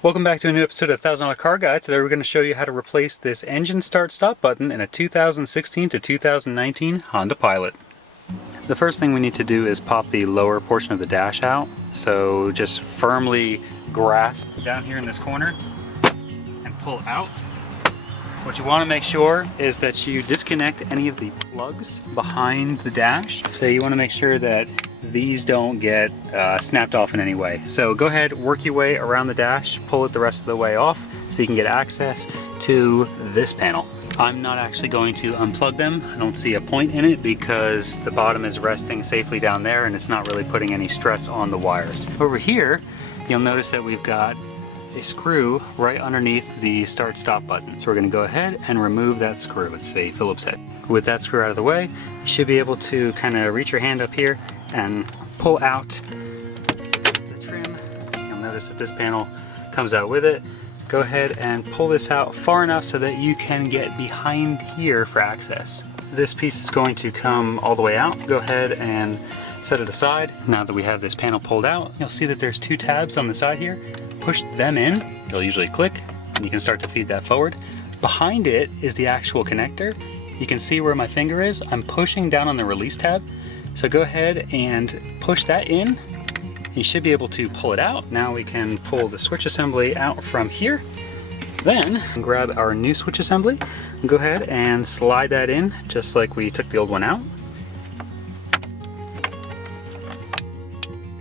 Welcome back to a new episode of $1,000 Car Guy. Today we're going to show you how to replace this engine start stop button in a 2016 to 2019 Honda Pilot. The first thing we need to do is pop the lower portion of the dash out. So just firmly grasp down here in this corner and pull out. What you want to make sure is that you disconnect any of the plugs behind the dash. So you want to make sure that these don't get snapped off in any way. So go ahead, work your way around the dash, pull it the rest of the way off so you can get access to this panel. I'm not actually going to unplug them. I don't see a point in it because the bottom is resting safely down there and it's not really putting any stress on the wires. Over here, you'll notice that we've got a screw right underneath the start stop button. So we're going to go ahead and remove that screw. It's a Phillips head. With that screw out of the way, you should be able to kind of reach your hand up here and pull out the trim. You'll notice that this panel comes out with it. Go ahead and pull this out far enough so that you can get behind here for access. This piece is going to come all the way out. Go ahead and set it aside. Now that we have this panel pulled out, you'll see that there's two tabs on the side here. Push them in, they'll usually click, and you can start to feed that forward. Behind it is the actual connector. You can see where my finger is. I'm pushing down on the release tab. So go ahead and push that in. You should be able to pull it out. Now we can pull the switch assembly out from here. Then grab our new switch assembly and go ahead and slide that in just like we took the old one out.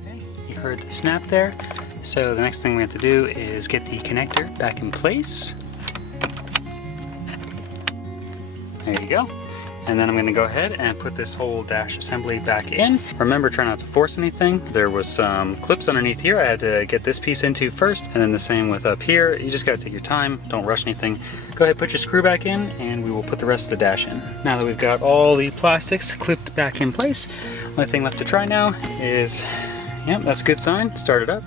Okay, you heard the snap there. So the next thing we have to do is get the connector back in place. There you go. And then I'm going to go ahead and put this whole dash assembly back in. Remember, try not to force anything. There was some clips underneath here I had to get this piece into first, and then the same with up here. You just got to take your time, don't rush anything. Go ahead, put your screw back in, and we will put the rest of the dash in. Now that we've got all the plastics clipped back in place, only thing left to try now is, yep, that's a good sign. Start it up.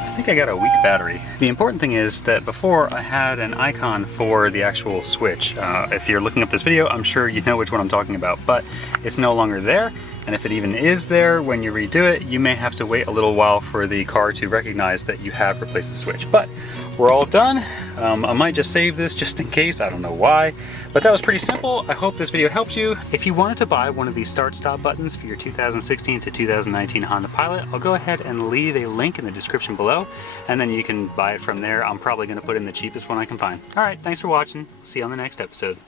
I think I got a weak battery. The important thing is that before I had an icon for the actual switch. If you're looking up this video, I'm sure you know which one I'm talking about, but it's no longer there. And if it even is there when you redo it, you may have to wait a little while for the car to recognize that you have replaced the switch. But we're all done. I might just save this just in case, I don't know why. But that was pretty simple. I hope this video helps you. If you wanted to buy one of these start stop buttons for your 2016 to 2019 Honda Pilot, I'll go ahead and leave a link in the description below, and then you can buy it from there. I'm probably gonna put in the cheapest one I can find. All right, thanks for watching. See you on the next episode.